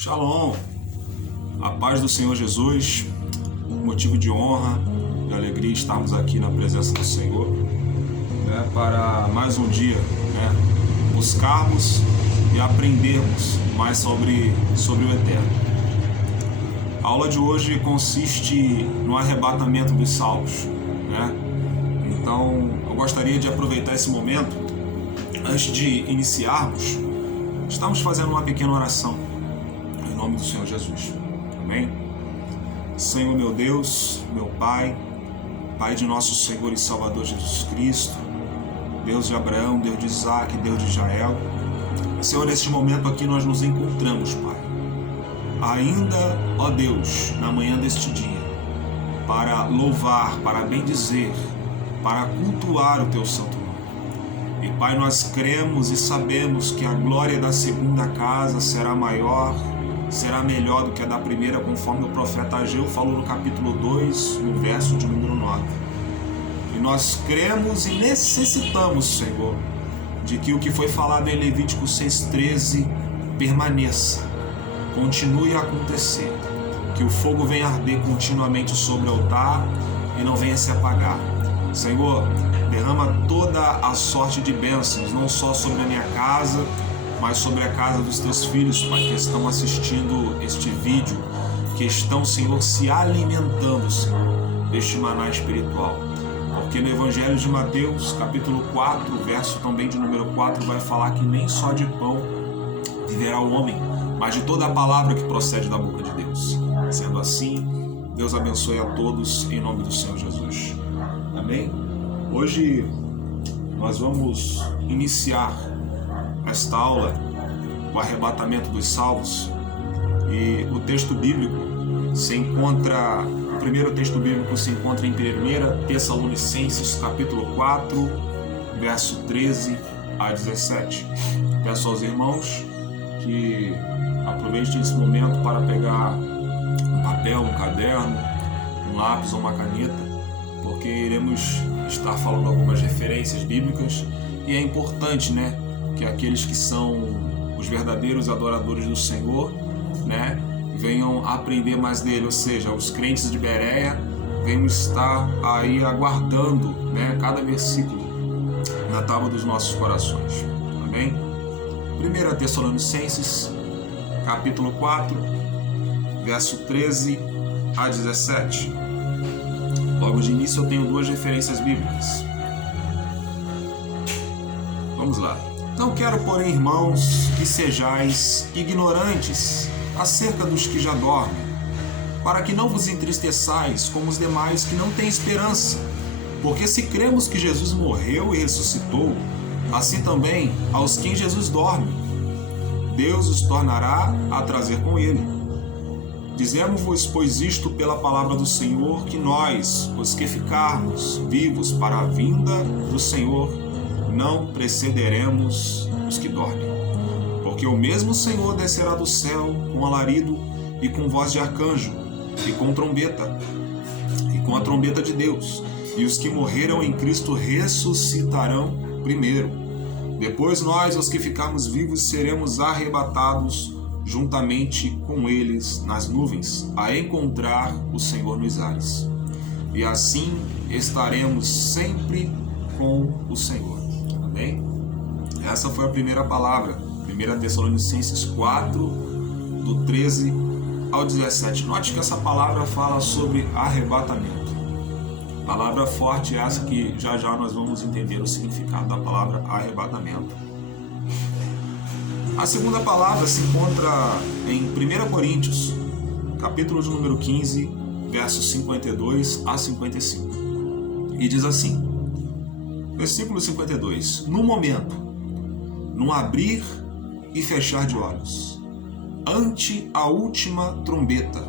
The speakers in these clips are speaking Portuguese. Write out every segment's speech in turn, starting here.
Shalom, a paz do Senhor Jesus, motivo de honra e alegria estarmos aqui na presença do Senhor, para mais um dia, buscarmos e aprendermos mais sobre o Eterno. A aula de hoje consiste no arrebatamento dos salvos, Então, eu gostaria de aproveitar esse momento, antes de iniciarmos, estamos fazendo uma pequena oração. Em nome do Senhor Jesus. Amém? Senhor meu Deus, meu Pai, Pai de nosso Senhor e Salvador Jesus Cristo, Deus de Abraão, Deus de Isaac, Deus de Israel. Senhor, neste momento aqui nós nos encontramos, Pai. Ainda, ó Deus, na manhã deste dia, para louvar, para bendizer, para cultuar o Teu santo nome. E Pai, nós cremos e sabemos que a glória da segunda casa será maior, será melhor do que a da primeira, conforme o profeta Ageu falou no capítulo 2, no verso de número 9. E nós cremos e necessitamos, Senhor, de que o que foi falado em Levítico 6,13 permaneça, continue a acontecer, que o fogo venha arder continuamente sobre o altar e não venha se apagar. Senhor, derrama toda a sorte de bênçãos, não só sobre a minha casa, mas sobre a casa dos Teus filhos, Pai, que estão assistindo este vídeo, que estão, Senhor, se alimentando, Senhor, deste maná espiritual. Porque no Evangelho de Mateus, capítulo 4, verso também de número 4, vai falar que nem só de pão viverá o homem, mas de toda a palavra que procede da boca de Deus. Sendo assim, Deus abençoe a todos, em nome do Senhor Jesus. Amém? Hoje nós vamos iniciar esta aula, o arrebatamento dos salvos, e o texto bíblico o primeiro texto bíblico se encontra em 1 Tessalonicenses, capítulo 4, verso 13 a 17. Peço aos irmãos que aproveitem esse momento para pegar um papel, um caderno, um lápis ou uma caneta, porque iremos estar falando algumas referências bíblicas e é importante, que aqueles que são os verdadeiros adoradores do Senhor, venham aprender mais dele, ou seja, os crentes de Bereia venham estar aí aguardando, cada versículo na tábua dos nossos corações. Amém? 1 Tessalonicenses, capítulo 4, verso 13 a 17. Logo de início eu tenho duas referências bíblicas. Vamos lá. Não quero, porém, irmãos, que sejais ignorantes acerca dos que já dormem, para que não vos entristeçais como os demais que não têm esperança. Porque se cremos que Jesus morreu e ressuscitou, assim também aos que em Jesus dormem, Deus os tornará a trazer com ele. Dizemos-vos, pois, isto pela palavra do Senhor, que nós, os que ficarmos vivos para a vinda do Senhor, não precederemos os que dormem. Porque o mesmo Senhor descerá do céu com alarido e com voz de arcanjo e com trombeta e com a trombeta de Deus, e os que morreram em Cristo ressuscitarão primeiro. Depois nós, os que ficarmos vivos, seremos arrebatados juntamente com eles nas nuvens, a encontrar o Senhor nos ares. E assim estaremos sempre com o Senhor. Amém? Essa foi a primeira palavra, 1 Tessalonicenses 4, do 13 ao 17. Note que essa palavra fala sobre arrebatamento. Palavra forte essa que já nós vamos entender o significado da palavra arrebatamento. A segunda palavra se encontra em 1 Coríntios, capítulo de número 15, versos 52 a 55. E diz assim, versículo 52, no momento, num abrir e fechar de olhos, ante a última trombeta,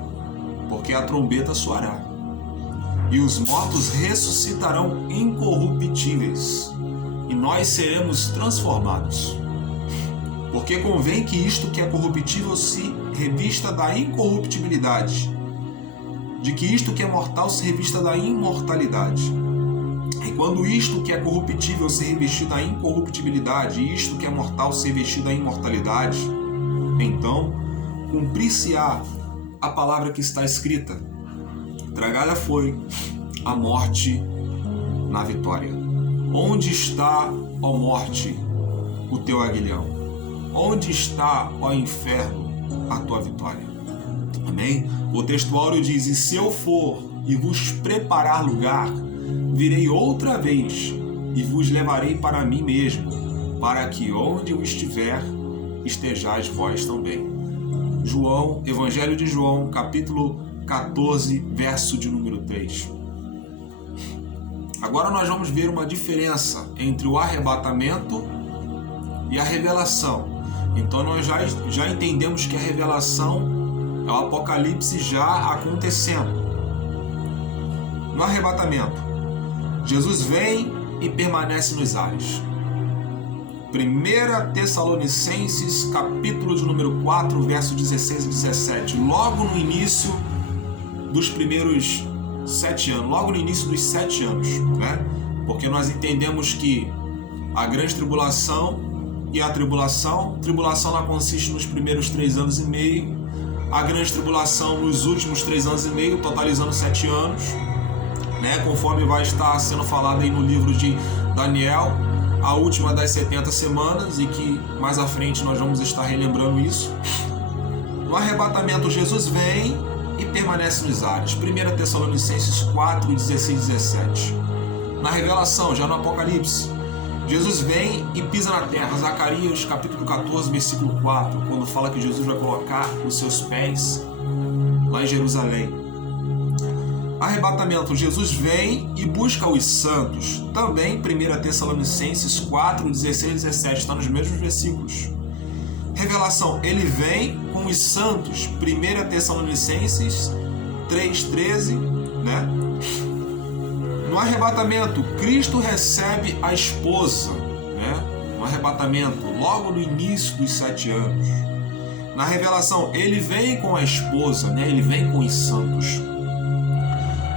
porque a trombeta soará, e os mortos ressuscitarão incorruptíveis, e nós seremos transformados. Porque convém que isto que é corruptível se revista da incorruptibilidade, de que isto que é mortal se revista da imortalidade. E quando isto que é corruptível se revestir da incorruptibilidade, e isto que é mortal se revestir da imortalidade, então cumprir-se-á a palavra que está escrita. Tragada foi a morte na vitória. Onde está, ó morte, o teu aguilhão? Onde está, ó inferno, a tua vitória? Amém? O texto áureo diz: e se eu for e vos preparar lugar, virei outra vez e vos levarei para mim mesmo, para que onde eu estiver, estejais vós também. João, Evangelho de João, capítulo 14, verso de número 3. Agora nós vamos ver uma diferença entre o arrebatamento e a revelação. Então nós já entendemos que a revelação é o Apocalipse já acontecendo. No arrebatamento, Jesus vem e permanece nos ares. 1 Tessalonicenses, capítulo de número 4, verso 16 e 17. Logo no início dos primeiros 7 anos, logo no início dos 7 anos, né? Porque nós entendemos que a grande tribulação e a tribulação ela consiste nos primeiros 3 anos e meio, a grande tribulação nos últimos 3 anos e meio, totalizando 7 anos, né? Conforme vai estar sendo falado aí no livro de Daniel, a última das 70 semanas, e que mais à frente nós vamos estar relembrando isso. No arrebatamento, Jesus vem e permanece nos ares. 1 Tessalonicenses 4, 16 e 17. Na revelação, já no Apocalipse, Jesus vem e pisa na terra. Zacarias, capítulo 14, versículo 4, quando fala que Jesus vai colocar os seus pés lá em Jerusalém. Arrebatamento, Jesus vem e busca os santos. Também 1 Tessalonicenses 4, 16 e 17, está nos mesmos versículos. Revelação, ele vem com os santos. 1 Tessalonicenses 3, 13, né? No arrebatamento, Cristo recebe a esposa, né? No arrebatamento, logo no início dos 7 anos. Na revelação, ele vem com a esposa, né? Ele vem com os santos.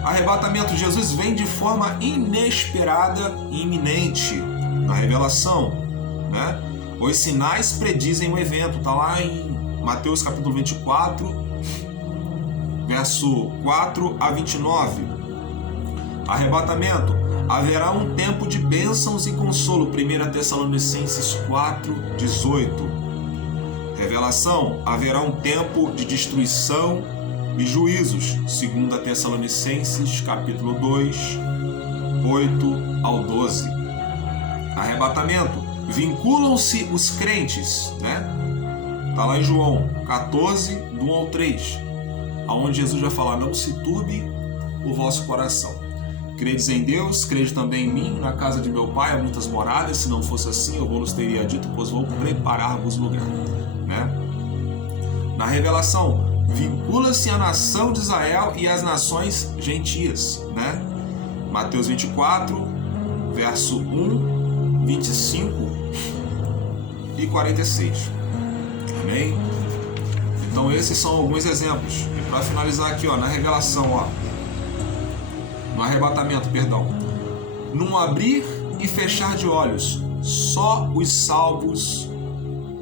Arrebatamento, Jesus vem de forma inesperada e iminente. Na revelação, né? Os sinais predizem o evento. Está lá em Mateus capítulo 24, verso 4 a 29. Arrebatamento, haverá um tempo de bênçãos e consolo. 1 Tessalonicenses 4, 18. Revelação, haverá um tempo de destruição e juízos. 2 Tessalonicenses capítulo 2, 8 ao 12. Arrebatamento, vinculam-se os crentes, né? Está lá em João 14, do 1 ao 3, aonde Jesus vai falar: não se turbe o vosso coração. Credes em Deus, crede também em mim. Na casa de meu pai há muitas moradas. Se não fosse assim, eu vos teria dito, pois vou preparar-vos lugar, né? Na revelação, vincula-se a nação de Israel e as nações gentias, né? Mateus 24, verso 1, 25 e 46. Amém? Então esses são alguns exemplos. E para finalizar aqui, ó, na revelação, no arrebatamento, perdão, num abrir e fechar de olhos, só os salvos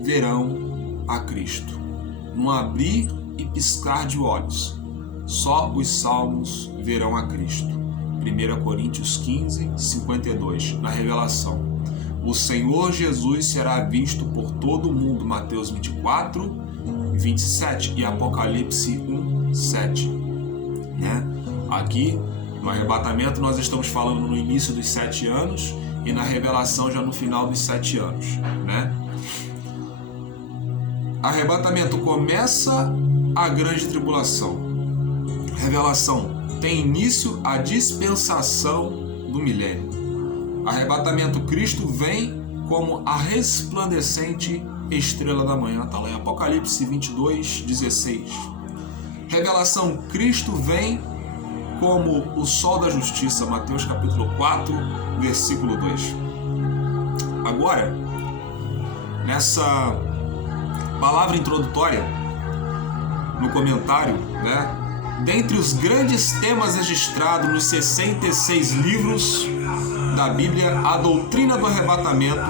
verão a Cristo. Num abrir e piscar de olhos, só os salvos verão a Cristo. 1 Coríntios 15, 52. Na revelação, o Senhor Jesus será visto por todo o mundo. Mateus 24, 27 e Apocalipse 1, 7. Né? Aqui no arrebatamento nós estamos falando no início dos 7 anos e na revelação já no final dos 7 anos, né? Arrebatamento, começa a grande tribulação. Revelação, tem início a dispensação do milênio. Arrebatamento, Cristo vem como a resplandecente estrela da manhã. Está lá em Apocalipse 22, 16. Revelação, Cristo vem como o sol da justiça. Mateus capítulo 4, versículo 2. Agora, nessa palavra introdutória, no comentário, né? Dentre os grandes temas registrados nos 66 livros da Bíblia, a doutrina do arrebatamento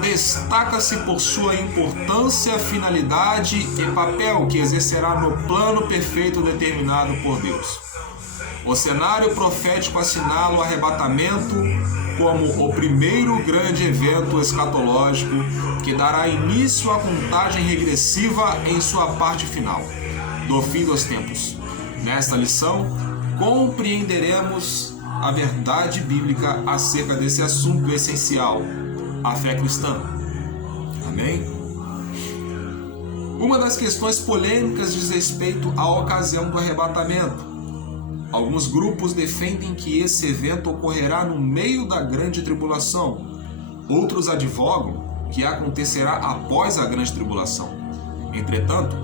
destaca-se por sua importância, finalidade e papel que exercerá no plano perfeito determinado por Deus. O cenário profético assinala o arrebatamento como o primeiro grande evento escatológico que dará início à contagem regressiva em sua parte final, do fim dos tempos. Nesta lição, compreenderemos a verdade bíblica acerca desse assunto essencial, a fé cristã. Amém? Uma das questões polêmicas diz respeito à ocasião do arrebatamento. Alguns grupos defendem que esse evento ocorrerá no meio da grande tribulação. Outros advogam que acontecerá após a grande tribulação. Entretanto,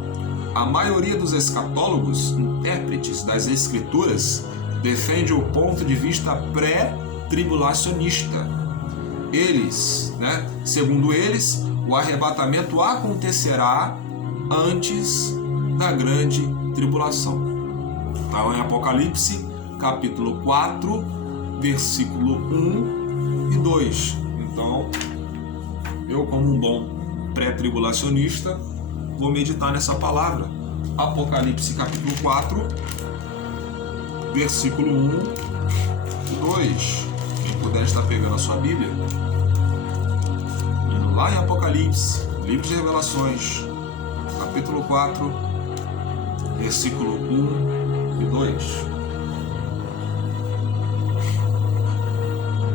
a maioria dos escatólogos, intérpretes das Escrituras, defende o ponto de vista pré-tribulacionista. Segundo eles, o arrebatamento acontecerá antes da grande tribulação. Está em Apocalipse, capítulo 4, versículo 1 e 2. Então, eu, como um bom pré-tribulacionista, vou meditar nessa palavra. Apocalipse, capítulo 4, versículo 1 e 2. Quem puder estar pegando a sua Bíblia, indo lá em Apocalipse, livro de Revelações, capítulo 4, versículo 1 e 2.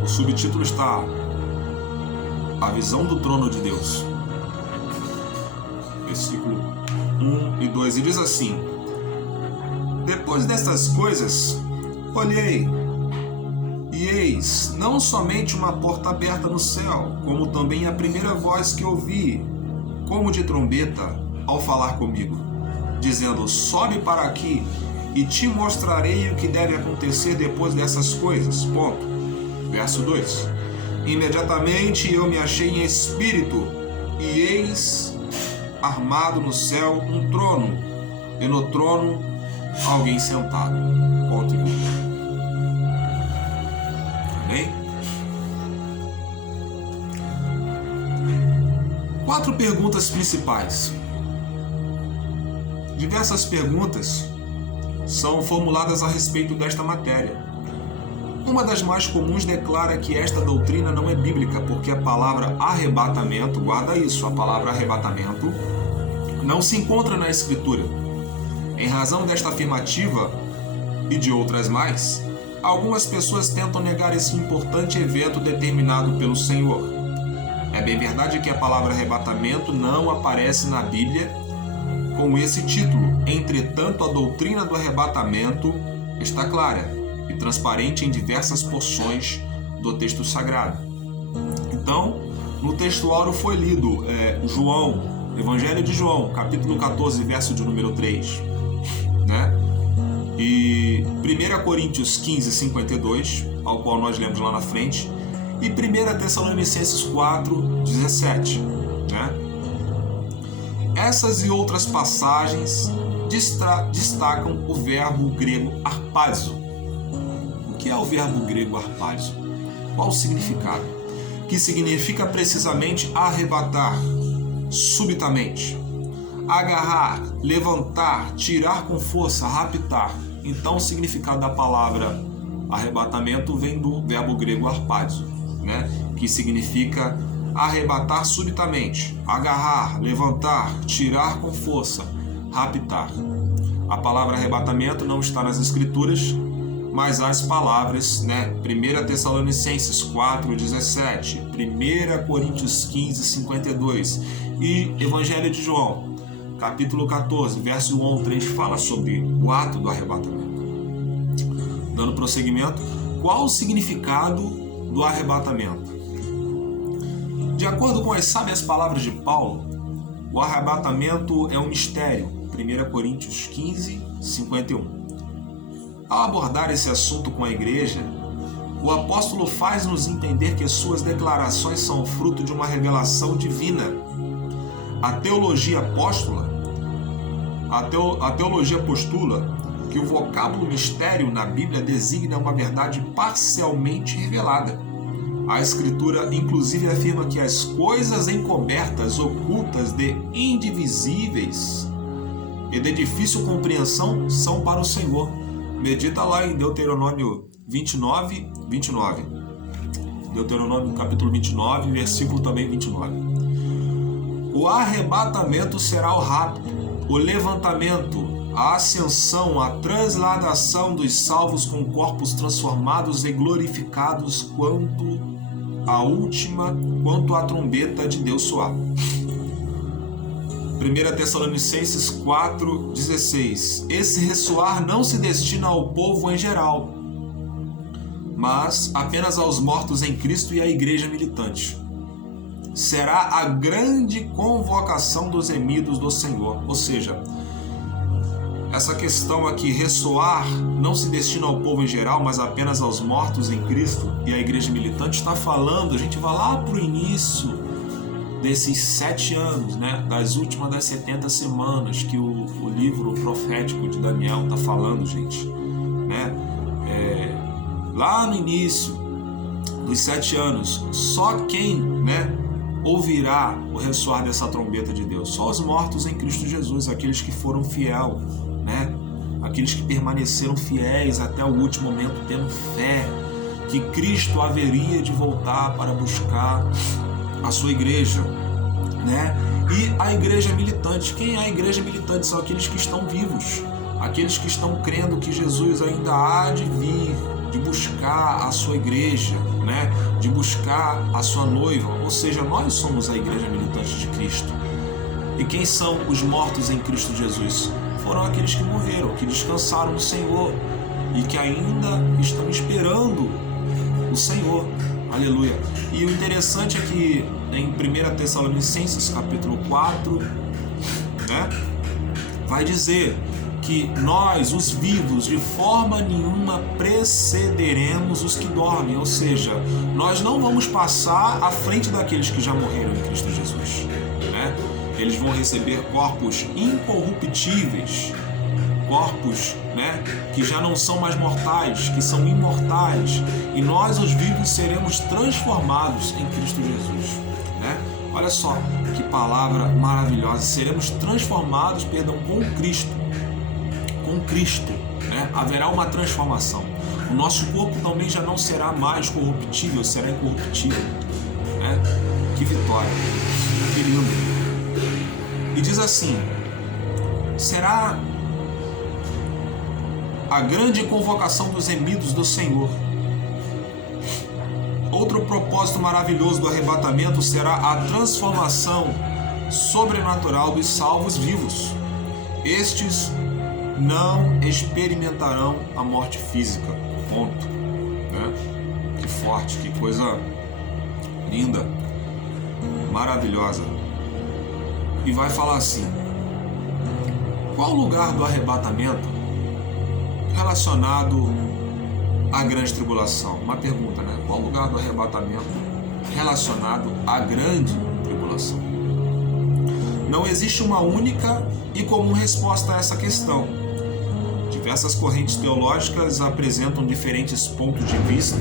O subtítulo está A Visão do Trono de Deus. Versículo 1 e 2. E diz assim: Depois destas coisas, olhei, e eis, não somente uma porta aberta no céu, como também a primeira voz que ouvi, como de trombeta, ao falar comigo, dizendo: Sobe para aqui, e te mostrarei o que deve acontecer depois dessas coisas. Ponto. Verso 2. Imediatamente eu me achei em espírito, e eis armado no céu um trono, e no trono alguém sentado. Ponto e vírgula. Amém? 4 perguntas principais. Diversas perguntas são formuladas a respeito desta matéria. Uma das mais comuns declara que esta doutrina não é bíblica, porque a palavra arrebatamento, guarda isso, a palavra arrebatamento não se encontra na Escritura. Em razão desta afirmativa e de outras mais, algumas pessoas tentam negar esse importante evento determinado pelo Senhor. É bem verdade que a palavra arrebatamento não aparece na Bíblia com esse título. Entretanto, a doutrina do arrebatamento está clara e transparente em diversas porções do texto sagrado. Então, no texto áureo foi lido Evangelho de João, capítulo 14, verso de número 3, e 1 Coríntios 15, 52, ao qual nós lemos lá na frente, e 1 Tessalonicenses 4, 17, Essas e outras passagens destacam o verbo grego arpazo. O que é o verbo grego arpazo? Qual o significado? Que significa precisamente arrebatar, subitamente, agarrar, levantar, tirar com força, raptar. Então o significado da palavra arrebatamento vem do verbo grego arpazo, que significa arrebatar subitamente, agarrar, levantar, tirar com força, raptar. A palavra arrebatamento não está nas Escrituras, mas as palavras, 1 Tessalonicenses 4, 17, 1 Coríntios 15, 52 e Evangelho de João, capítulo 14, verso 1 ao 3, fala sobre o ato do arrebatamento. Dando prosseguimento, qual o significado do arrebatamento? De acordo com as sábias palavras de Paulo, o arrebatamento é um mistério. 1 Coríntios 15, 51. Ao abordar esse assunto com a igreja, o apóstolo faz-nos entender que suas declarações são fruto de uma revelação divina. A teologia postula que o vocábulo mistério na Bíblia designa uma verdade parcialmente revelada. A Escritura inclusive afirma que as coisas encobertas, ocultas, de indivisíveis e de difícil compreensão são para o Senhor. Medita lá em Deuteronômio 29. Deuteronômio capítulo 29, versículo também 29. O arrebatamento será o rapto, o levantamento, a ascensão, a transladação dos salvos com corpos transformados e glorificados quanto à trombeta de Deus soar. 1 Tessalonicenses 4,16. Esse ressoar não se destina ao povo em geral, mas apenas aos mortos em Cristo e à igreja militante. Será a grande convocação dos remidos do Senhor. Ou seja, essa questão aqui, ressoar, não se destina ao povo em geral, mas apenas aos mortos em Cristo e à igreja militante, está falando, a gente vai lá para o início desses 7 anos, né, das últimas das 70 semanas que o livro profético de Daniel está falando, gente, né? Lá no início dos 7 anos, só quem, né, ouvirá o ressoar dessa trombeta de Deus? Só os mortos em Cristo Jesus, aqueles que foram fiel, né? Aqueles que permaneceram fiéis até o último momento, tendo fé que Cristo haveria de voltar para buscar a sua igreja, né? E a igreja militante. Quem é a igreja militante? São aqueles que estão vivos, aqueles que estão crendo que Jesus ainda há de vir, de buscar a sua igreja, né? De buscar a sua noiva. Ou seja, nós somos a igreja militante de Cristo. E quem são os mortos em Cristo Jesus? Foram aqueles que morreram, que descansaram no Senhor e que ainda estão esperando o Senhor. Aleluia. E o interessante é que em 1 Tessalonicenses capítulo 4, né, vai dizer que nós, os vivos, de forma nenhuma precederemos os que dormem. Ou seja, nós não vamos passar à frente daqueles que já morreram em Cristo Jesus, né? Eles vão receber corpos incorruptíveis, corpos, né, que já não são mais mortais, que são imortais, e nós, os vivos, seremos transformados em Cristo Jesus, né? Olha só que palavra maravilhosa. Seremos transformados, com Cristo, né? Haverá uma transformação. O nosso corpo também já não será mais corruptível, será incorruptível, né? Que vitória, que lindo. E diz assim: será a grande convocação dos remidos do Senhor. Outro propósito maravilhoso do arrebatamento será a transformação sobrenatural dos salvos vivos. Estes não experimentarão a morte física. Ponto. Né? Que forte, que coisa linda, maravilhosa. E vai falar assim: qual o lugar do arrebatamento relacionado à grande tribulação? Uma pergunta, né? Qual o lugar do arrebatamento relacionado à grande tribulação? Não existe uma única e comum resposta a essa questão. Diversas correntes teológicas apresentam diferentes pontos de vista.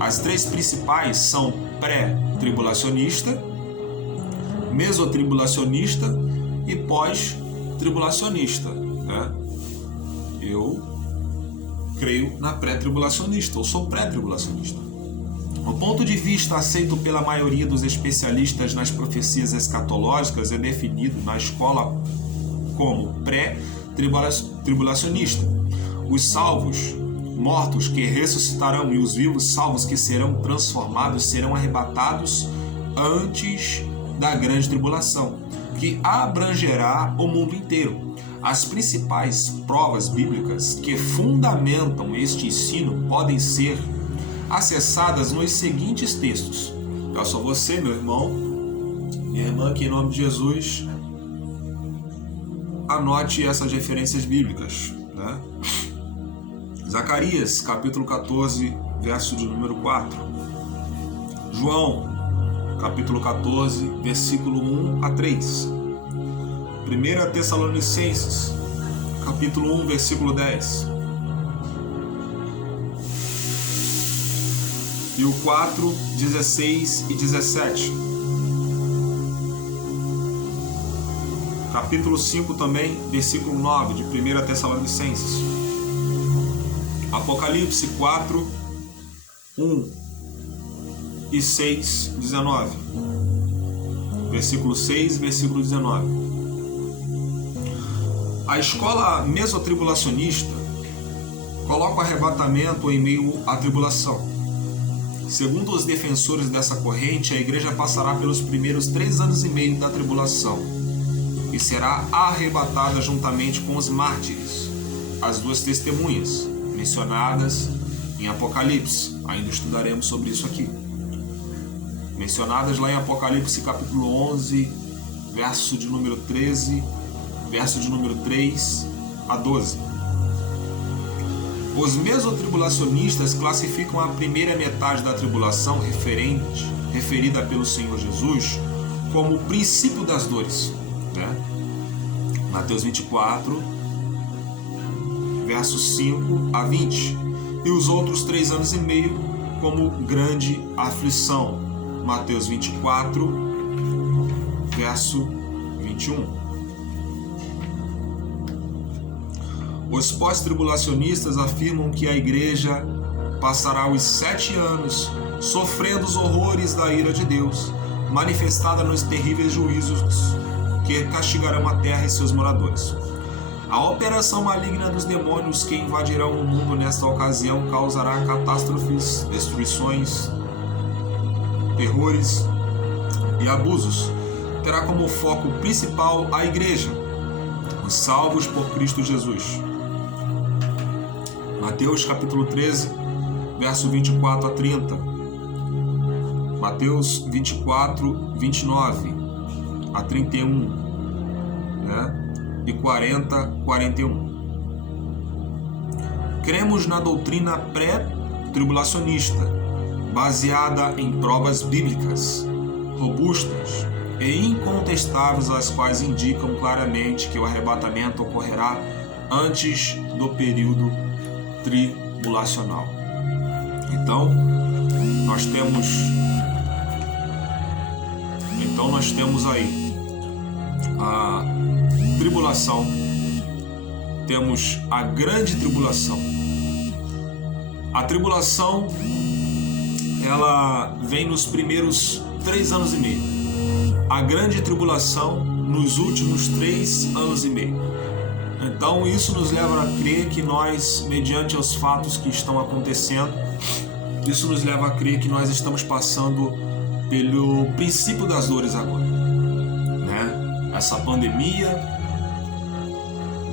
As 3 principais são pré-tribulacionista, mesotribulacionista e pós-tribulacionista, né? Eu creio na pré-tribulacionista, eu sou pré-tribulacionista. O ponto de vista aceito pela maioria dos especialistas nas profecias escatológicas é definido na escola como pré-tribulacionista. Os salvos mortos que ressuscitarão e os vivos salvos que serão transformados serão arrebatados antes da grande tribulação, que abrangerá o mundo inteiro. As principais provas bíblicas que fundamentam este ensino podem ser acessadas nos seguintes textos. Peço a você, meu irmão, minha irmã, que em nome de Jesus anote essas referências bíblicas, né? Zacarias, capítulo 14, verso de número 4. João, capítulo 14, versículo 1 a 3. 1 Tessalonicenses, capítulo 1, versículo 10. E o 4, 16 e 17. Capítulo 5 também, versículo 9, de 1 Tessalonicenses. Apocalipse 4, 1 e 6, 19. Versículo 6 e versículo 19. A escola mesotribulacionista coloca o arrebatamento em meio à tribulação. Segundo os defensores dessa corrente, a igreja passará pelos primeiros 3 anos e meio da tribulação e será arrebatada juntamente com os mártires, as 2 testemunhas mencionadas em Apocalipse. Ainda estudaremos sobre isso aqui. Mencionadas lá em Apocalipse capítulo 11, verso de número 13, verso de número 3 a 12. Os mesotribulacionistas classificam a primeira metade da tribulação referida pelo Senhor Jesus como o princípio das dores, né? Mateus 24, versos 5 a 20. E os outros 3 anos e meio como grande aflição. Mateus 24, verso 21. Os pós-tribulacionistas afirmam que a igreja passará os 7 anos sofrendo os horrores da ira de Deus, manifestada nos terríveis juízos que castigarão a terra e seus moradores. A operação maligna dos demônios que invadirão o mundo nesta ocasião causará catástrofes, destruições, terrores e abusos. Terá como foco principal a igreja, os salvos por Cristo Jesus. Mateus capítulo 13, verso 24 a 30. Mateus 24, 29 a 31, né? E 40, 41. Cremos na doutrina pré-tribulacionista, baseada em provas bíblicas, robustas e incontestáveis, as quais indicam claramente que o arrebatamento ocorrerá antes do período tribulacional. Então, nós temos aí a tribulação, temos a grande tribulação. A tribulação, ela vem nos primeiros 3 anos e meio. A grande tribulação nos últimos 3 anos e meio. Então isso nos leva a crer que nós, mediante os fatos que estão acontecendo, isso nos leva a crer que nós estamos passando pelo princípio das dores agora, né? Essa pandemia,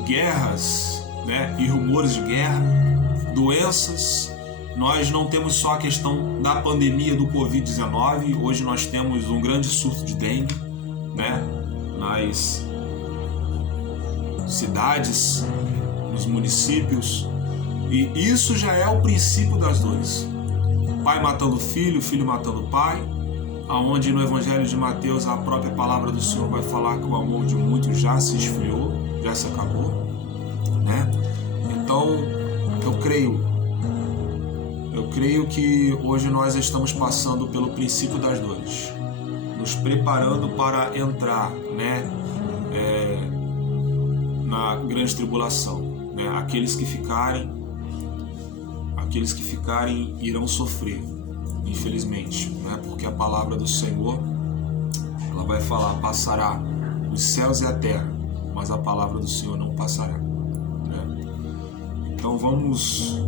guerras, né? E rumores de guerra, doenças. Nós não temos só a questão da pandemia do Covid-19, hoje nós temos um grande surto de dengue, né? Nas cidades, nos municípios, e isso já é o princípio das dores. Pai matando filho, filho matando pai, aonde no Evangelho de Mateus a própria palavra do Senhor vai falar que o amor de muitos já se esfriou, já se acabou, né? Então eu creio que hoje nós estamos passando pelo princípio das dores, nos preparando para entrar, né, na grande tribulação, né? Aqueles que ficarem irão sofrer, infelizmente, né? Porque a palavra do Senhor, ela vai falar: passará os céus e a terra, mas a palavra do Senhor não passará, né? Então vamos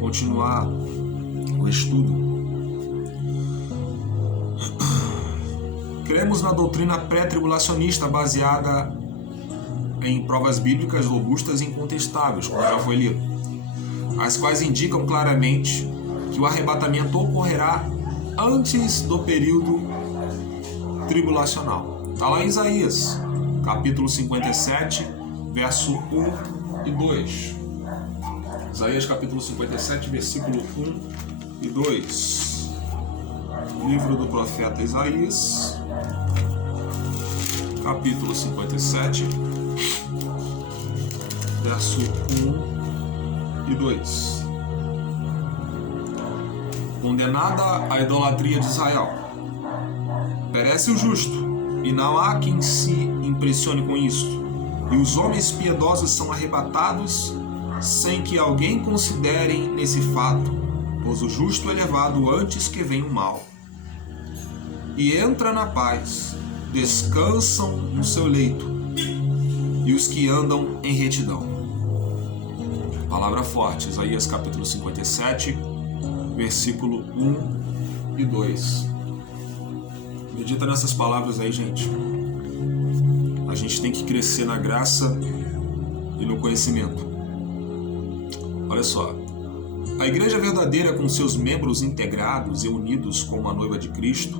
continuar o estudo. Cremos na doutrina pré-tribulacionista baseada em provas bíblicas robustas e incontestáveis, como já foi lido, as quais indicam claramente que o arrebatamento ocorrerá antes do período tribulacional. Está lá em Isaías, capítulo 57, verso 1 e 2. Isaías, capítulo 57, versículo 1 e 2. Livro do profeta Isaías, capítulo 57, verso 1 e 2. condenada a idolatria de Israel. Perece o justo, e não há quem se impressione com isto. E os homens piedosos são arrebatados sem que alguém considere nesse fato, pois o justo é levado antes que venha o mal. E entra na paz, descansam no seu leito, e os que andam em retidão. Palavra forte, Isaías capítulo 57, versículo 1 e 2. Medita nessas palavras aí, gente. A gente tem que crescer na graça e no conhecimento. Olha só. A igreja verdadeira, com seus membros integrados e unidos como a noiva de Cristo,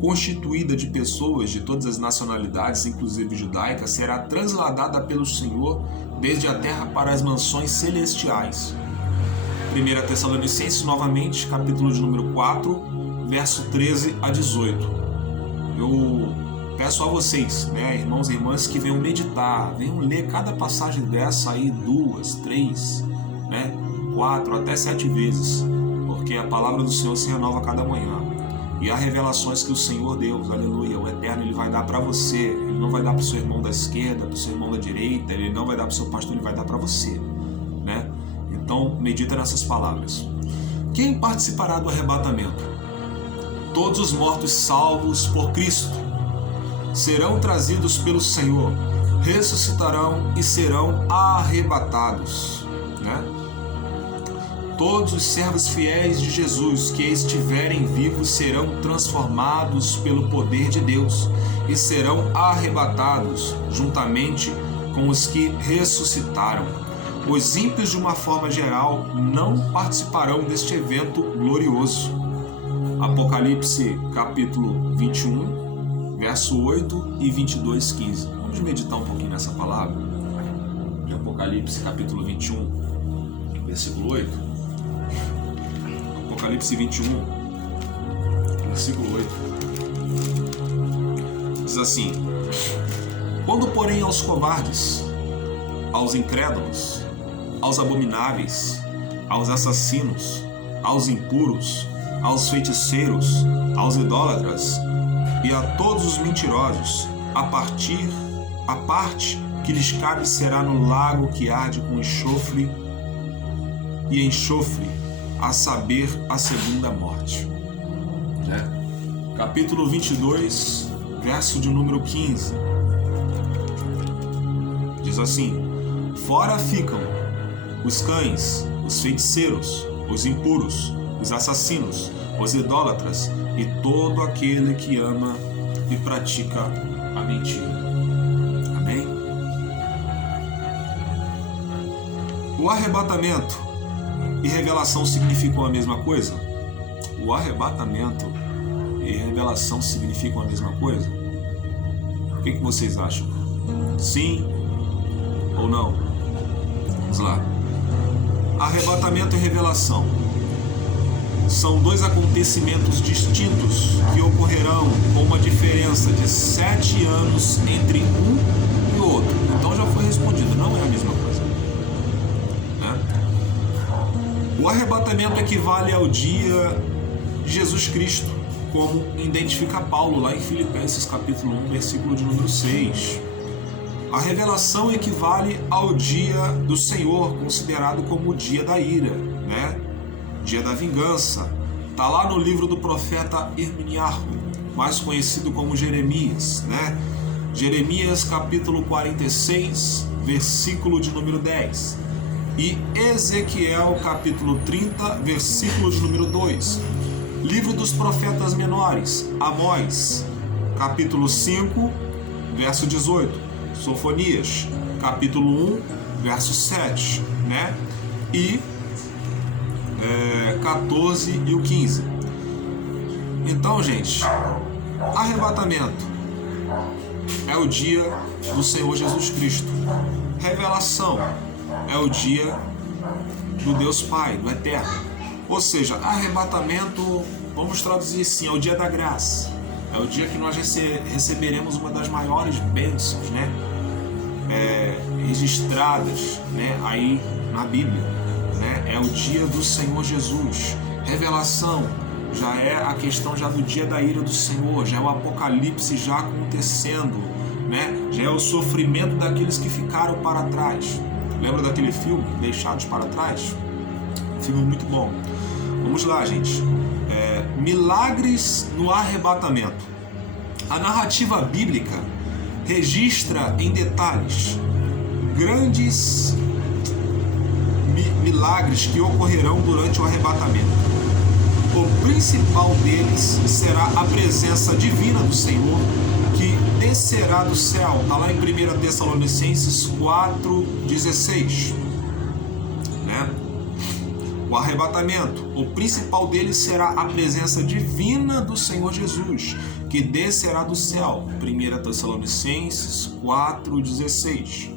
constituída de pessoas de todas as nacionalidades, inclusive judaica, será transladada pelo Senhor desde a terra para as mansões celestiais. 1 Tessalonicenses, novamente, capítulo de número 4, verso 13 a 18. Eu peço a vocês, irmãos e irmãs, que venham meditar, venham ler cada passagem dessa aí 2, 3, 4 até 7 vezes, porque a palavra do Senhor se renova cada manhã. E há revelações que o Senhor Deus, aleluia, o Eterno, Ele vai dar para você. Ele não vai dar para o seu irmão da esquerda, para o seu irmão da direita, Ele não vai dar para o seu pastor, Ele vai dar para você. Então, medita nessas palavras. Quem participará do arrebatamento? Todos os mortos salvos por Cristo serão trazidos pelo Senhor, ressuscitarão e serão arrebatados. Todos os servos fiéis de Jesus que estiverem vivos serão transformados pelo poder de Deus e serão arrebatados juntamente com os que ressuscitaram. Os ímpios, de uma forma geral, não participarão deste evento glorioso. Apocalipse capítulo 21, verso 8 e 22, 15. Vamos meditar um pouquinho nessa palavra. De Apocalipse capítulo 21, versículo 8. Apocalipse 21, versículo 8, diz assim: Quando, porém, aos covardes, aos incrédulos, aos abomináveis, aos assassinos, aos impuros, aos feiticeiros, aos idólatras e a todos os mentirosos, a parte que lhes cabe será no lago que arde com enxofre, a saber, a segunda morte. Capítulo 22, verso de número 15. Diz assim: Fora ficam os cães, os feiticeiros, os impuros, os assassinos, os idólatras e todo aquele que ama e pratica a mentira. Amém? O arrebatamento e revelação significam a mesma coisa? O arrebatamento e revelação significam a mesma coisa? O que vocês acham? Sim ou não? Vamos lá. Arrebatamento e revelação são dois acontecimentos distintos que ocorrerão com uma diferença de 7 anos entre um e outro. Então já foi respondido, não é a mesma coisa. O arrebatamento equivale ao dia de Jesus Cristo, como identifica Paulo lá em Filipenses capítulo 1, versículo de número 6. A revelação equivale ao dia do Senhor, considerado como o dia da ira, dia da vingança. Está lá no livro do profeta Irminiarro, mais conhecido como Jeremias, Jeremias capítulo 46, versículo de número 10. E Ezequiel capítulo 30, versículo de número 2. Livro dos profetas menores, Amós capítulo 5, verso 18. Sofonias capítulo 1, verso 7, E 14 e o 15. Então, gente, arrebatamento é o dia do Senhor Jesus Cristo. Revelação é o dia do Deus Pai, do Eterno. Ou seja, arrebatamento, vamos traduzir assim, é o dia da graça. É o dia que nós receberemos uma das maiores bênçãos, registradas, aí na Bíblia, É o dia do Senhor Jesus. Revelação já é a questão já do dia da ira do Senhor, já é o apocalipse já acontecendo, né? Já é o sofrimento daqueles que ficaram para trás. Lembra daquele filme, Deixados para Trás? Um filme muito bom. Vamos lá, gente. Milagres no arrebatamento. A narrativa bíblica registra em detalhes grandes milagres que ocorrerão durante o arrebatamento. O principal deles será a presença divina do Senhor, que descerá do céu. Está lá em 1 Tessalonicenses 4,16. Né? O arrebatamento, o principal deles será a presença divina do Senhor Jesus, que descerá do céu. 1 Tessalonicenses 4,16.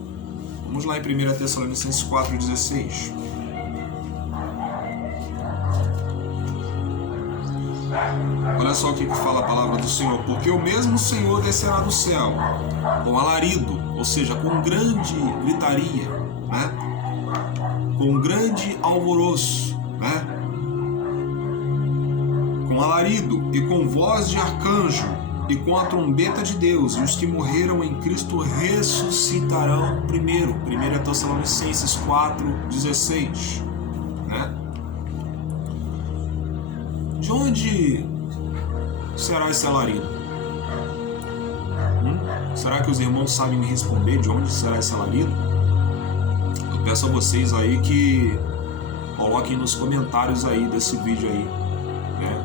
Vamos lá em 1 Tessalonicenses 4,16. Olha só o que fala a palavra do Senhor. Porque o mesmo Senhor descerá do céu com alarido, ou seja, com grande gritaria, né? Com grande alvoroço, né? Com alarido e com voz de arcanjo e com a trombeta de Deus, e os que morreram em Cristo ressuscitarão primeiro. 1 Tessalonicenses 4,16, né? De onde será esse alarido? Será que os irmãos sabem me responder de onde será esse alarido? Eu peço a vocês aí que coloquem nos comentários aí desse vídeo aí, né?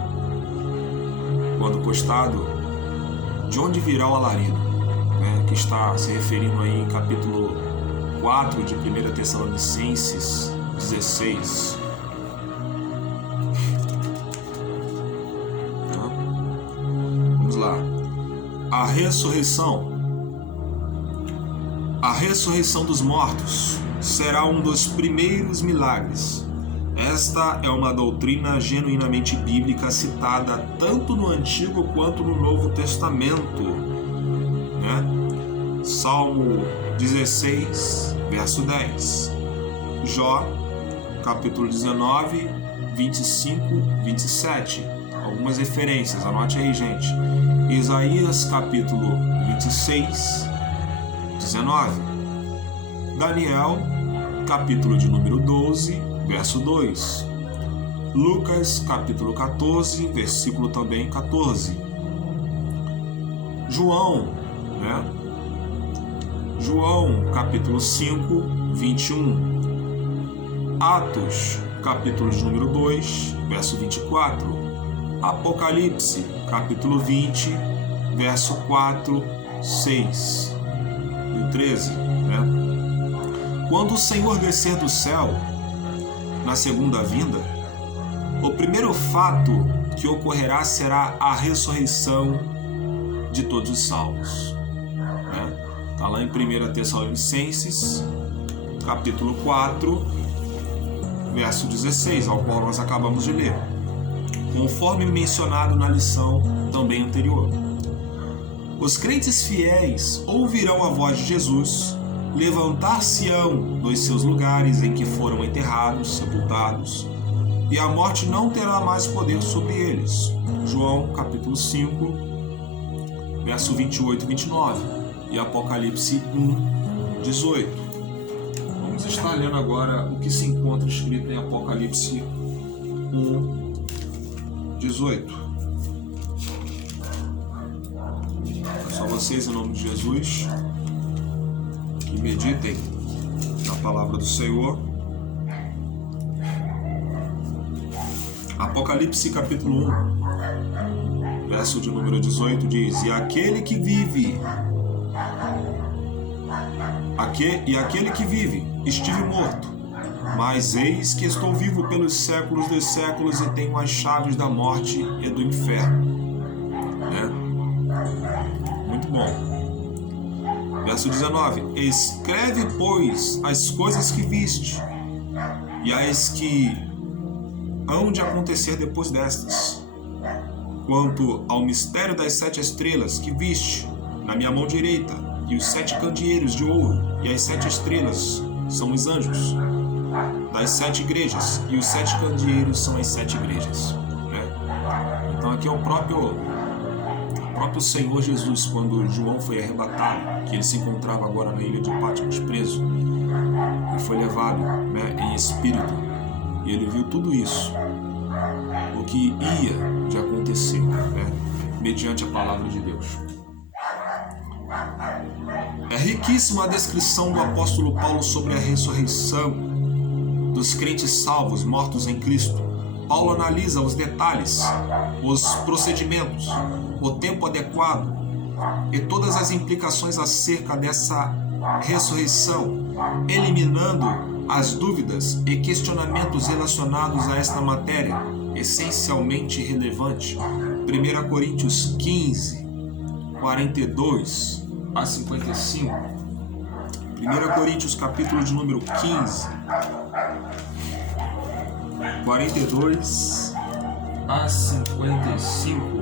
Quando postado, de onde virá o alarido, né? Que está se referindo aí em capítulo 4 de 1 Tessalonicenses 16. A ressurreição. A ressurreição dos mortos será um dos primeiros milagres. Esta é uma doutrina genuinamente bíblica citada tanto no Antigo quanto no Novo Testamento, né? Salmo 16, verso 10. Jó, capítulo 19, 25, 27. Algumas referências, anote aí, gente. Isaías, capítulo 26, 19. Daniel, capítulo de número 12, verso 2. Lucas, capítulo 14, versículo também 14. João, né? João, capítulo 5, 21. Atos, capítulo de número 2, verso 24. Apocalipse, capítulo 20, verso 4, 6 e 13, né? Quando o Senhor descer do céu, na segunda vinda, o primeiro fato que ocorrerá será a ressurreição de todos os salvos, né? Está lá em 1 Tessalonicenses, capítulo 4, verso 16, ao qual nós acabamos de ler, conforme mencionado na lição também anterior. Os crentes fiéis ouvirão a voz de Jesus, levantar-se-ão dos seus lugares em que foram enterrados, sepultados, e a morte não terá mais poder sobre eles. João, capítulo 5, verso 28 e 29, e Apocalipse 1, 18. Vamos estar lendo agora o que se encontra escrito em Apocalipse 1, 18. É só vocês, em nome de Jesus, que meditem na palavra do Senhor. Apocalipse capítulo 1, verso de número 18 diz: E aquele que vive, estive morto, mas eis que estou vivo pelos séculos dos séculos e tenho as chaves da morte e do inferno. Né? Muito bom. Verso 19. Escreve, pois, as coisas que viste e as que hão de acontecer depois destas. Quanto ao mistério das 7 estrelas que viste na minha mão direita, e os 7 candeeiros de ouro, e as 7 estrelas são os anjos das 7 igrejas, e os 7 candeeiros são as 7 igrejas, né? Então aqui é o próprio Senhor Jesus, quando João foi arrebatado, que ele se encontrava agora na ilha de Patmos, preso, e foi levado, né, em espírito, e ele viu tudo isso, o que ia de acontecer, né, mediante a palavra de Deus. É riquíssima a descrição do apóstolo Paulo sobre a ressurreição dos crentes salvos, mortos em Cristo. Paulo analisa os detalhes, os procedimentos, o tempo adequado e todas as implicações acerca dessa ressurreição, eliminando as dúvidas e questionamentos relacionados a esta matéria essencialmente relevante. 1 Coríntios 15, 42 a 55. 1 Coríntios, capítulo de número 15, 42 a 55.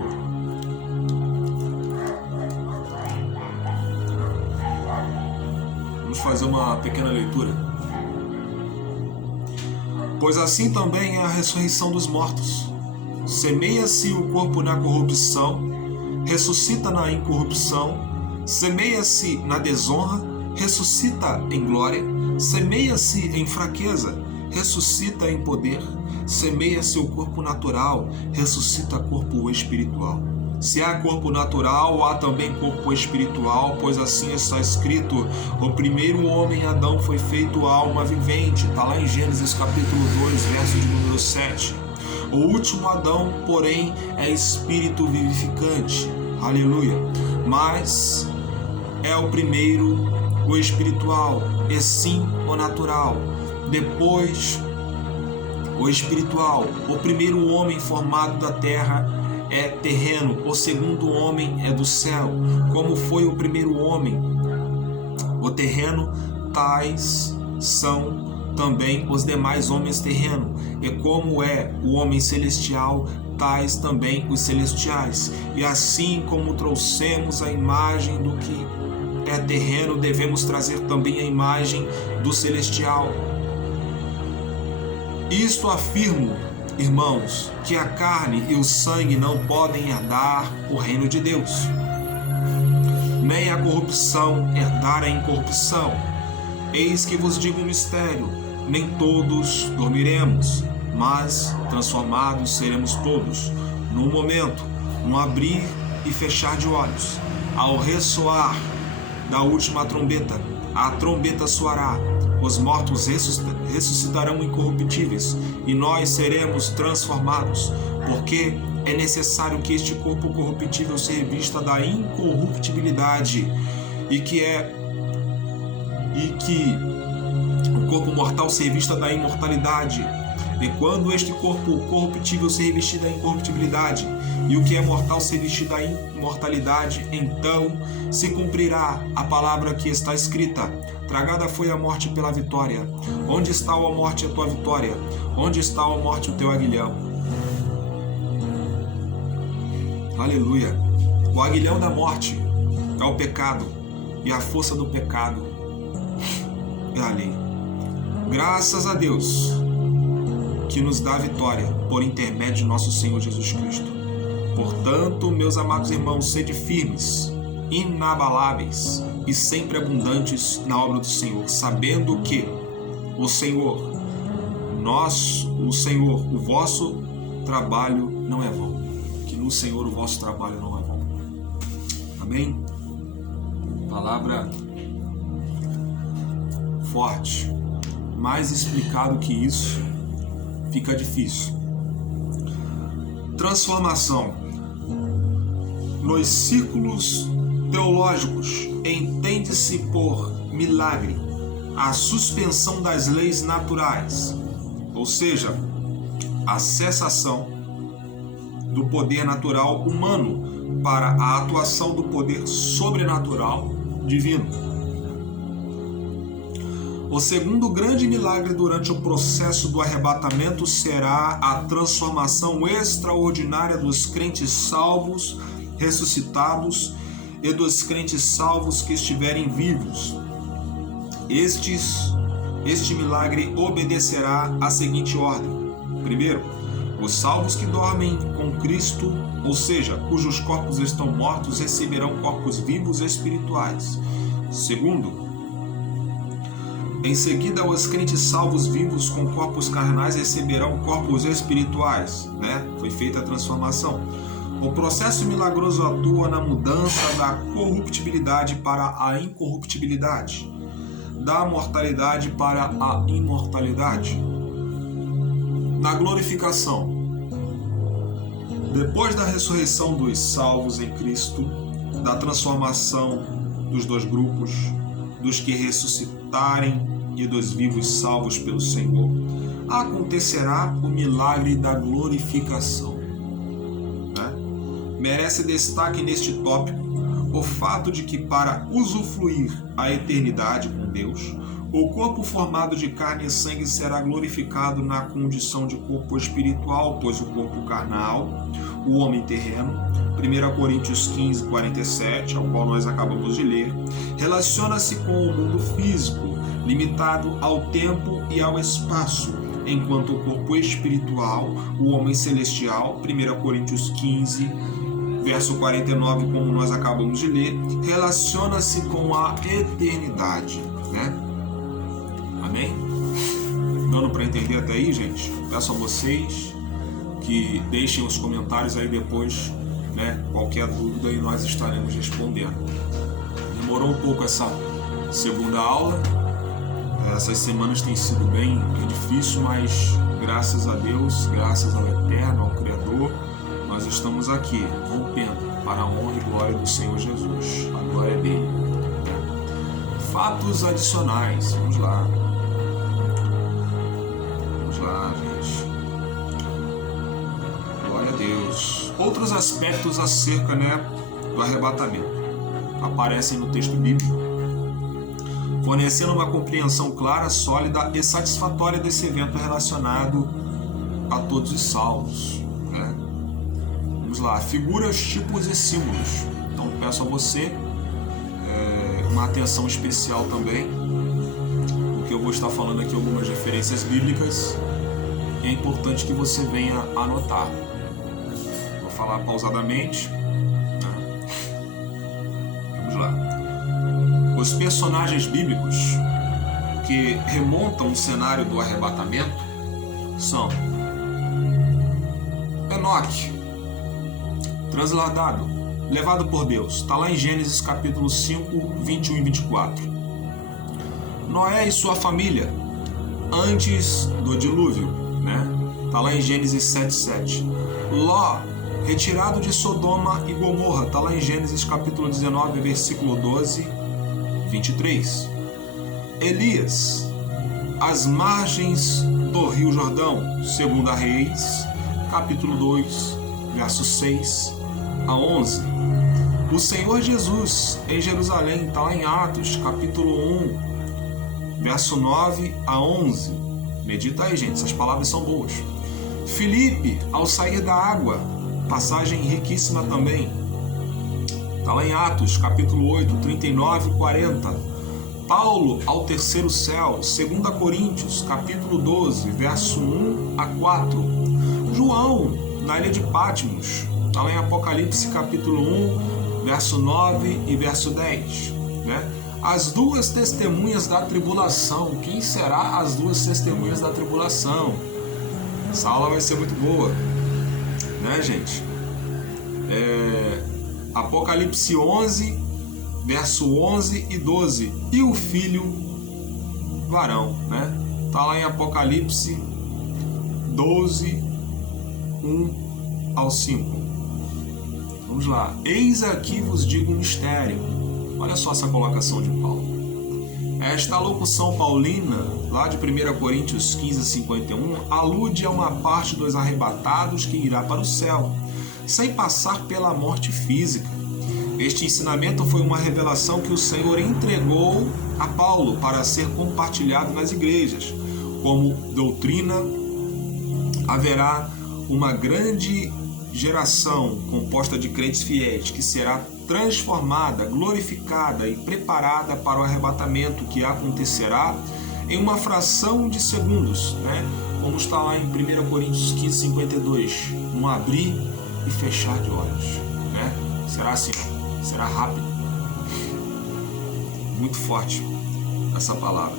Vamos fazer uma pequena leitura. Pois assim também é a ressurreição dos mortos. Semeia-se o corpo na corrupção, ressuscita na incorrupção. Semeia-se na desonra, ressuscita em glória. Semeia-se em fraqueza, ressuscita em poder. Semeia-se o corpo natural, ressuscita corpo espiritual. Se há corpo natural, há também corpo espiritual, pois assim está escrito: o primeiro homem, Adão, foi feito alma vivente. Está lá em Gênesis capítulo 2, verso de número 7. O último Adão, porém, é espírito vivificante. Aleluia. Mas é o primeiro o espiritual, e sim o natural. Depois o espiritual. O primeiro homem formado da terra é terreno, o segundo homem é do céu. Como foi o primeiro homem, o terreno, tais são também os demais homens terrenos. E como é o homem celestial, tais também os celestiais. E assim como trouxemos a imagem do que é terreno, devemos trazer também a imagem do celestial. Isto afirmo, irmãos, que a carne e o sangue não podem herdar o reino de Deus, nem a corrupção herdar a incorrupção. Eis que vos digo um mistério: nem todos dormiremos, mas transformados seremos todos, num momento, num abrir e fechar de olhos. Ao ressoar da última trombeta, a trombeta soará, os mortos ressuscitarão incorruptíveis, e nós seremos transformados, porque é necessário que este corpo corruptível se revista da incorruptibilidade, e que o corpo mortal se revista da imortalidade. E quando este corpo corruptível se revestir da incorruptibilidade, e o que é mortal se revestir da imortalidade, então se cumprirá a palavra que está escrita: tragada foi a morte pela vitória. Onde está, ó morte, a tua vitória? Onde está, ó morte, o teu aguilhão? Aleluia. O aguilhão da morte é o pecado, e a força do pecado é a lei. Graças a Deus que nos dá a vitória por intermédio de nosso Senhor Jesus Cristo. Portanto, meus amados irmãos, sede firmes, inabaláveis e sempre abundantes na obra do Senhor, sabendo que o Senhor, o vosso trabalho não é vão. Que no Senhor o vosso trabalho não é vão. Amém? Palavra forte. Mais explicado que isso fica difícil. Transformação. Nos círculos teológicos, entende-se por milagre a suspensão das leis naturais, ou seja, a cessação do poder natural humano para a atuação do poder sobrenatural divino. O segundo grande milagre durante o processo do arrebatamento será a transformação extraordinária dos crentes salvos, ressuscitados, e dos crentes salvos que estiverem vivos. Este milagre obedecerá à seguinte ordem: primeiro, Os salvos que dormem com Cristo, ou seja, cujos corpos estão mortos, receberão corpos vivos espirituais. Segundo, em seguida, os crentes salvos vivos com corpos carnais receberão corpos espirituais, né? Foi feita a transformação. O processo milagroso atua na mudança da corruptibilidade para a incorruptibilidade, da mortalidade para a imortalidade. Na glorificação, depois da ressurreição dos salvos em Cristo, da transformação dos dois grupos, dos que ressuscitarem e dos vivos salvos pelo Senhor, acontecerá o milagre da glorificação. Merece destaque neste tópico o fato de que, para usufruir a eternidade com Deus, o corpo formado de carne e sangue será glorificado na condição de corpo espiritual, pois o corpo carnal, o homem terreno, 1 Coríntios 15, 47, ao qual nós acabamos de ler, relaciona-se com o mundo físico, limitado ao tempo e ao espaço, enquanto o corpo espiritual, o homem celestial, 1 Coríntios 15, verso 49, como nós acabamos de ler, relaciona-se com a eternidade, né? Amém? Dando para entender até aí, gente? Peço a vocês que deixem os comentários aí depois, né? Qualquer dúvida e nós estaremos respondendo. Demorou um pouco essa segunda aula. Essas semanas têm sido bem difícil, mas graças a Deus, graças ao Eterno, ao Criador, nós estamos aqui, rompendo para a honra e glória do Senhor Jesus. A glória é dele. Fatos adicionais. Vamos lá. Vamos lá, gente. Glória a Deus. Outros aspectos acerca, do arrebatamento aparecem no texto bíblico, fornecendo uma compreensão clara, sólida e satisfatória desse evento relacionado a todos os salvos. Vamos lá, figuras, tipos e símbolos. Então peço a você uma atenção especial também, porque eu vou estar falando aqui algumas referências bíblicas e é importante que você venha anotar. Vou falar pausadamente. Vamos lá. Os personagens bíblicos que remontam o cenário do arrebatamento são Enoque, transladado, levado por Deus. Está lá em Gênesis capítulo 5, 21 e 24. Noé e sua família, antes do dilúvio, Está lá em Gênesis 7, 7. Ló, retirado de Sodoma e Gomorra. Está lá em Gênesis capítulo 19, versículo 12, 23. Elias, às margens do Rio Jordão. 2 Reis, capítulo 2, versos 6 a 11. O Senhor Jesus em Jerusalém, está lá em Atos, capítulo 1, verso 9 a 11. Medita aí, gente, essas palavras são boas. Filipe, ao sair da água, passagem riquíssima também. Está lá em Atos, capítulo 8, 39 e 40. Paulo, ao terceiro céu, 2 Coríntios, capítulo 12, verso 1 a 4. João, na ilha de Patmos, está lá em Apocalipse, capítulo 1, verso 9 e verso 10. As duas testemunhas da tribulação. Quem será as duas testemunhas da tribulação? Essa aula vai ser muito boa, gente? Apocalipse 11, verso 11 e 12. E o filho varão, Está lá em Apocalipse 12, 1 ao 5. Vamos lá. Eis aqui vos digo um mistério. Olha só essa colocação de Paulo. Esta locução paulina, lá de 1 Coríntios 15, 51, alude a uma parte dos arrebatados que irá para o céu, sem passar pela morte física. Este ensinamento foi uma revelação que o Senhor entregou a Paulo para ser compartilhado nas igrejas. Como doutrina, haverá uma grande geração composta de crentes fiéis que será transformada, glorificada e preparada para o arrebatamento que acontecerá em uma fração de segundos, como está lá em 1 Coríntios 15, 52, um abrir e fechar de olhos, né? Será assim, será rápido. Muito forte essa palavra,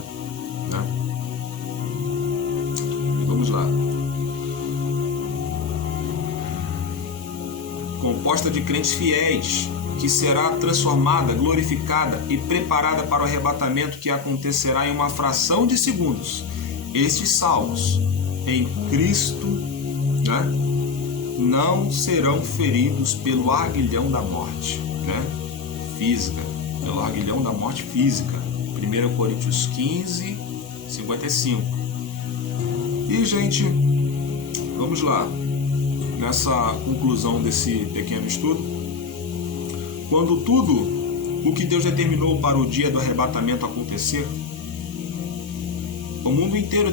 né? E vamos lá. Composta de crentes fiéis, que será transformada, glorificada e preparada para o arrebatamento que acontecerá em uma fração de segundos. Estes salvos em Cristo, né, não serão feridos pelo aguilhão da morte, né, física, pelo aguilhão da morte física. 1 Coríntios 15, 55. E, gente, vamos lá. Nessa conclusão desse pequeno estudo, quando tudo o que Deus determinou para o dia do arrebatamento acontecer, o mundo inteiro